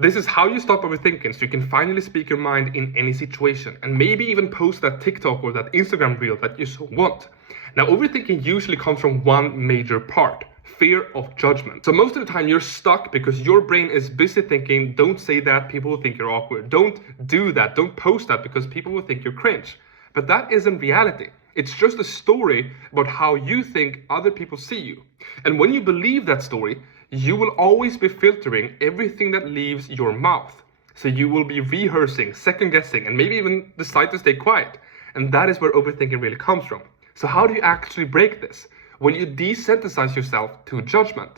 This is how you stop overthinking so you can finally speak your mind in any situation and maybe even post that TikTok or that Instagram reel that you so want. Now, overthinking usually comes from one major part: fear of judgment. So most of the time you're stuck because your brain is busy thinking, don't say that, people will think you're awkward. Don't do that, don't post that because people will think you're cringe. But that isn't reality. It's just a story about how you think other people see you. And when you believe that story, you will always be filtering everything that leaves your mouth. So you will be rehearsing, second guessing, and maybe even decide to stay quiet. And that is where overthinking really comes from. So how do you actually break this? When you desensitize yourself to judgment.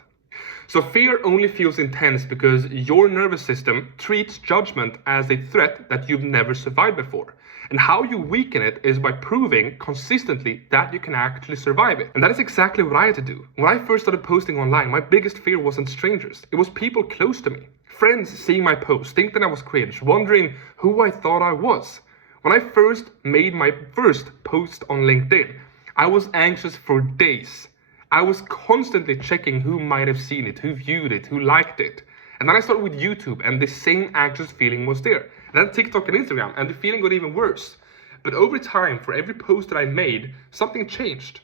So fear only feels intense because your nervous system treats judgment as a threat that you've never survived before. And how you weaken it is by proving consistently that you can actually survive it. And that is exactly what I had to do. When I first started posting online, my biggest fear wasn't strangers. It was people close to me. Friends seeing my post, think that I was cringe, wondering who I thought I was. When I first made my first post on LinkedIn, I was anxious for days. I was constantly checking who might have seen it, who viewed it, who liked it. And then I started with YouTube and the same anxious feeling was there. And then TikTok and Instagram, and the feeling got even worse. But over time, for every post that I made, something changed.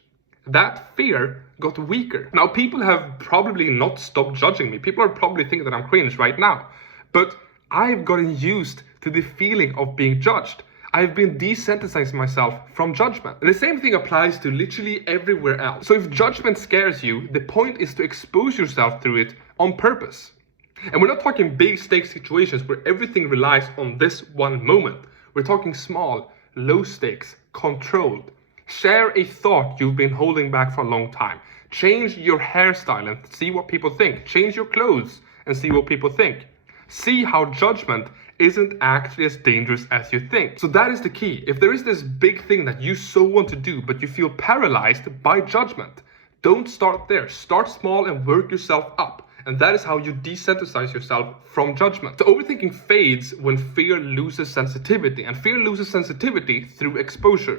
That fear got weaker. Now, people have probably not stopped judging me. People are probably thinking that I'm cringe right now. But I've gotten used to the feeling of being judged. I've been desensitizing myself from judgment. And the same thing applies to literally everywhere else. So if judgment scares you, the point is to expose yourself through it on purpose. And we're not talking big stakes situations where everything relies on this one moment. We're talking small, low stakes, controlled. Share a thought you've been holding back for a long time. Change your hairstyle and see what people think. Change your clothes and see what people think. See how judgment isn't actually as dangerous as you think. So that is the key. If there is this big thing that you so want to do, but you feel paralyzed by judgment, don't start there. Start small and work yourself up. And that is how you desensitize yourself from judgment. So overthinking fades when fear loses sensitivity, and fear loses sensitivity through exposure.